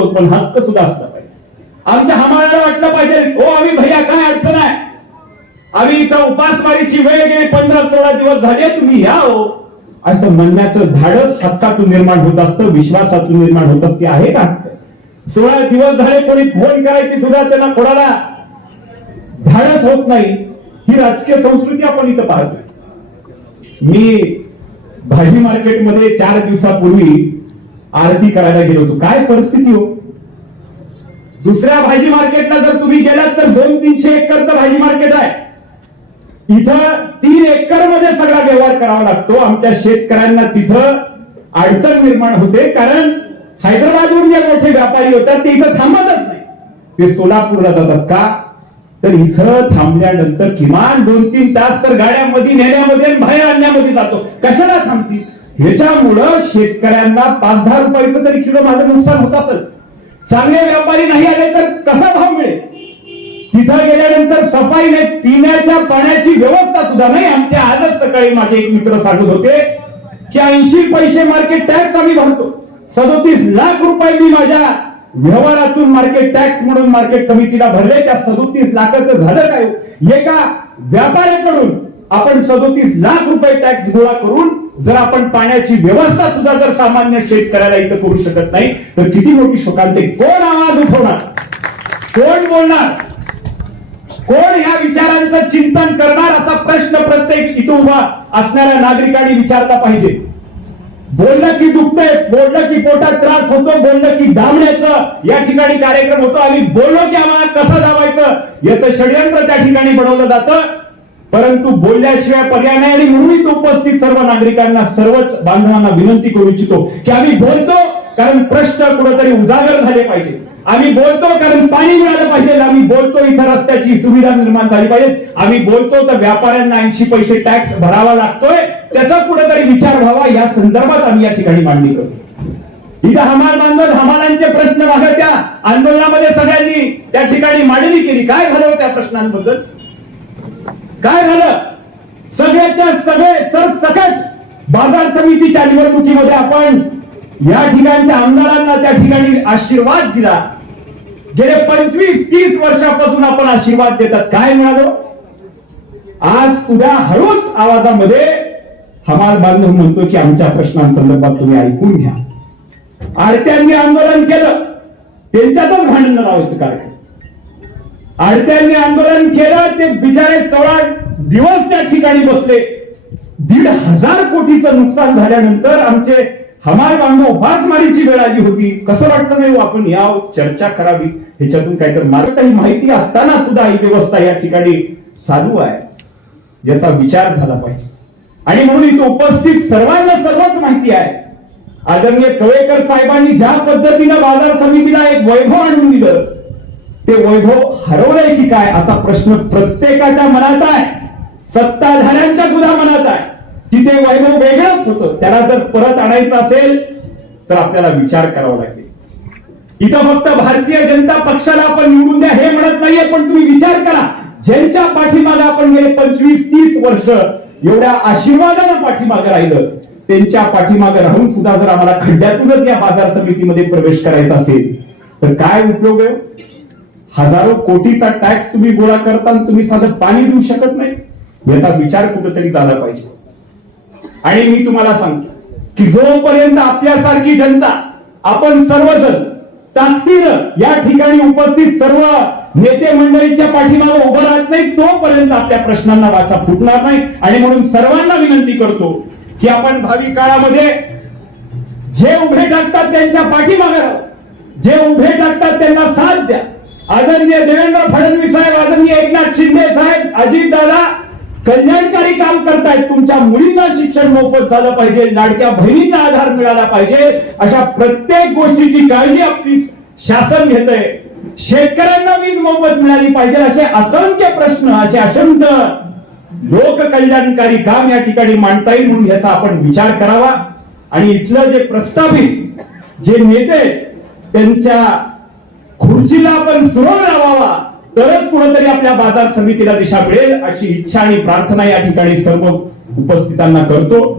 असतो पण हक्क सुद्धा असला पाहिजे. आमच्या हमालाला वाटलं पाहिजे हो आम्ही भैया काय अडचण आहे? आम्ही इथं उपासमारीची वेळ गेली पंधरा सोळा दिवस झाले तुम्ही या हो. असं म्हणण्याचं धाडस हक्कातून निर्माण होत असतं विश्वासातून निर्माण होत असते आहे का सोळा दिवस झाले कोणी फोन करायची सुद्धा त्यांना कोणाला धाडस होत नाही. ही राजकीय संस्कृती आपण इथं पाहतोय. मी भाजी मार्केटमध्ये चार दिवसापूर्वी आरती करायला गेलो होतो. काय परिस्थिती हो? दुसऱ्या भाजी मार्केटला जर तुम्ही गेलात तर दोन तीनशे एकरचं भाजी मार्केट आहे. इथं तीन एकरमध्ये सगळा व्यवहार करावा लागतो. आमच्या शेतकऱ्यांना तिथं अडचण निर्माण होते. कारण हैदराबादहून जे मोठे व्यापारी होतात ते इथं थांबतच नाही. ते सोलापूरला जातात का? तर इथं थांबल्यानंतर किमान दोन तीन तास तर गाड्यामध्ये नेण्यामध्ये बाहेर आणण्यामध्ये जातो. कशाला थांबतील? ह्याच्यामुळं शेतकऱ्यांना पाच दहा रुपयाचं तरी किलो माझं नुकसान होत असेल चांगले व्यापारी नाही आले तर कसा भाव मिळेल? तिथं गेल्यानंतर सफाई नाही पिण्याच्या पाण्याची व्यवस्था सुद्धा नाही. आमच्या आजच सकाळी माझे एक मित्र सांगत होते की ऐंशी पैसे मार्केट टॅक्स आम्ही भरतो. सदोतीस लाख रुपये मी माझ्या व्यवहारातून मार्केट टॅक्स म्हणून मार्केट कमिटीला भरले. त्या सदोतीस लाखाचं झालं काय हो? एका व्यापाऱ्याकडून आपण सदोतीस लाख रुपये टॅक्स गोळा करून जर आपण पाण्याची व्यवस्था सुद्धा जर सामान्य शेतकऱ्याला इथं करू शकत नाही तर किती मोठी शोकांते. कोण आवाज उठवणार? कोण बोलणार? कोण ह्या विचारांचं चिंतन करणार असा प्रश्न प्रत्येक इथं उभा असणाऱ्या नागरिकांनी विचारला पाहिजे. बोललं की दुखतंय बोललं की पोटात त्रास होतो बोललं की दाबण्याचं या ठिकाणी कार्यक्रम होतो. आम्ही बोललो की आम्हाला कसं दाबायचं याचं षडयंत्र त्या ठिकाणी बनवलं जातं. परंतु बोलल्याशिवाय पर्याय नाही आणि म्हणूनच उपस्थित सर्व नागरिकांना सर्वच बांधवांना विनंती करू इच्छितो की आम्ही बोलतो कारण प्रश्न कुठेतरी उजागर झाले पाहिजे. आम्ही बोलतो कारण पाणी मिळालं पाहिजे आम्ही बोलतो इथं रस्त्याची सुविधा निर्माण झाली पाहिजे. आम्ही बोलतो तर व्यापाऱ्यांना ऐंशी पैसे टॅक्स भरावा लागतोय. त्याचा कुठेतरी विचार व्हावा या संदर्भात आम्ही या ठिकाणी मांडणी करतो. इथं हमाल बांधव हमालांचे प्रश्न मागे त्या आंदोलनामध्ये सगळ्यांनी त्या ठिकाणी मांडणी केली. काय झालं त्या प्रश्नांबद्दल? काय झालं? सगळ्याच्या सगळे सरसकट बाजार समितीच्या निवडणुकीमध्ये आपण या ठिकाणच्या आमदारांना त्या ठिकाणी आशीर्वाद दिला. गेले पंचवीस तीस वर्षापासून आपण आशीर्वाद देतात. काय मिळालं आज तुझ्या हळूच आवाजामध्ये हमाल बांधव म्हणतो की आमच्या प्रश्नांसंदर्भात तुम्ही ऐकून घ्या. आडत्यांनी आंदोलन केलं. त्यांच्यातच भांडण लावायचं कार्यक्रम. आडत्यांनी आंदोलन केलं ते बिचारे सोळा दिवस त्या ठिकाणी बसले. दीड हजार कोटीचं नुकसान झाल्यानंतर आमचे हमाल बांधव भासमारीची वेळ आली होती. कसं वाटलं नाही हो आपण या चर्चा करावी? ह्याच्यातून काहीतरी मला काही माहिती असताना सुद्धा ही व्यवस्था या ठिकाणी चालू आहे याचा विचार झाला पाहिजे. आणि म्हणून इथं उपस्थित सर्वांना सर्वच माहिती आहे. आदरणीय कवेकर साहेबांनी ज्या पद्धतीनं बाजार समितीला एक वैभव आणून दिलं ते वैभव हरवलंय की काय? असा प्रश्न प्रत्येकाच्या मनात आहे. सत्ताधाऱ्यांच्या सुद्धा मनात आहे. की ते वैभव वेगळंच होतं. त्याला जर परत आणायचं असेल तर आपल्याला विचार करावा लागेल. इथं फक्त भारतीय जनता पक्षाला आपण निवडून द्या हे म्हणत नाहीये पण तुम्ही विचार करा. ज्यांच्या पाठीमागे आपण गेले पंचवीस तीस वर्ष एवढ्या आशीर्वादानं पाठीमागे राहिलं त्यांच्या पाठीमागे राहून सुद्धा जर आम्हाला खड्ड्यातूनच या बाजार समितीमध्ये प्रवेश करायचा असेल तर काय उपयोग आहे? हजारो कोटीचा टॅक्स तुम्ही गोळा करता तुम्ही साधं पाणी देऊ शकत नाही. याचा विचार कुठेतरी झाला पाहिजे. आणि मी तुम्हाला सांगतो की जोपर्यंत आपल्यासारखी जनता आपण सर्वजण ताकदीनं या ठिकाणी उपस्थित सर्व नेते मंडळींच्या पाठीमागे उभं राहत नाही तोपर्यंत आपल्या प्रश्नांना वाचा फुटणार नाही. आणि म्हणून सर्वांना विनंती करतो की आपण भावी काळामध्ये जे उभे टाकतात त्यांच्या पाठीमागे जे उभे टाकतात त्यांना साथ द्या. आदरणीय देवेंद्र फडणवीस साहेब आदरणीय एकनाथ शिंदे साहेब अजितदादा कल्याणकारी काम करतायत. तुमच्या मुलींना शिक्षण मोफत झालं पाहिजे लाडक्या बहिणींना आधार मिळाला पाहिजे अशा प्रत्येक गोष्टीची काळजी आपली शासन घेत आहे शेतकऱ्यांना वीज मोफत मिळाली पाहिजे असे असंख्य प्रश्न असे असंख्य लोक कल्याणकारी काम या ठिकाणी मांडता येईल म्हणून याचा आपण विचार करावा. आणि इथलं जे प्रस्तावित जे नेते त्यांच्या खुर्चीला आपण सुरळ लावावा. तरच कुणीतरी आपल्या बाजार समितीला दिशा मिळेल अशी इच्छा आणि प्रार्थना या ठिकाणी सर्व उपस्थितांना करतो.